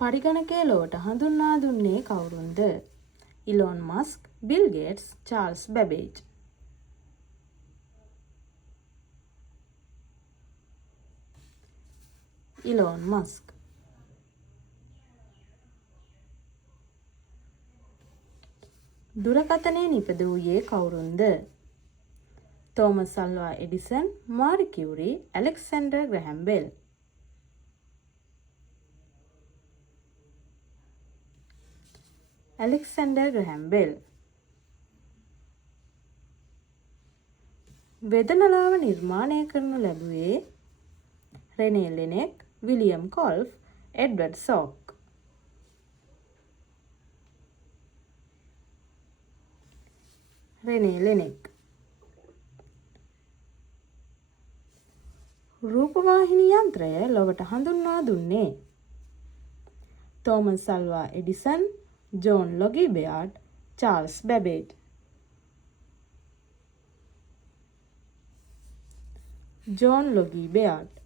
පරිගණකය ලොවට හඳුන්වා දුන්නේ කවුරුන්ද? Elon Musk, Bill Gates, Charles Babbage. Elon Musk. දුරකථනය නිපදවූයේ කවුරුන්ද? Thomas Alva Edison, Marie Curie, Alexander Graham Bell. Alexander Graham Bell. වෙදනලාව නිර්මාණය කරනු ලැබුවේ රෙනේ ලෙනෙක්, විලියම් කොල්ෆ්, එඩ්වඩ් සෝක්. රෙනේ ලෙනෙක්. රූපවාහිනී යන්ත්‍රය ලොවට හඳුන්වා දුන්නේ Thomas Alva Edison, John Logie Baird, Charles Babbage. John Logie බෙයාර්ඩ්.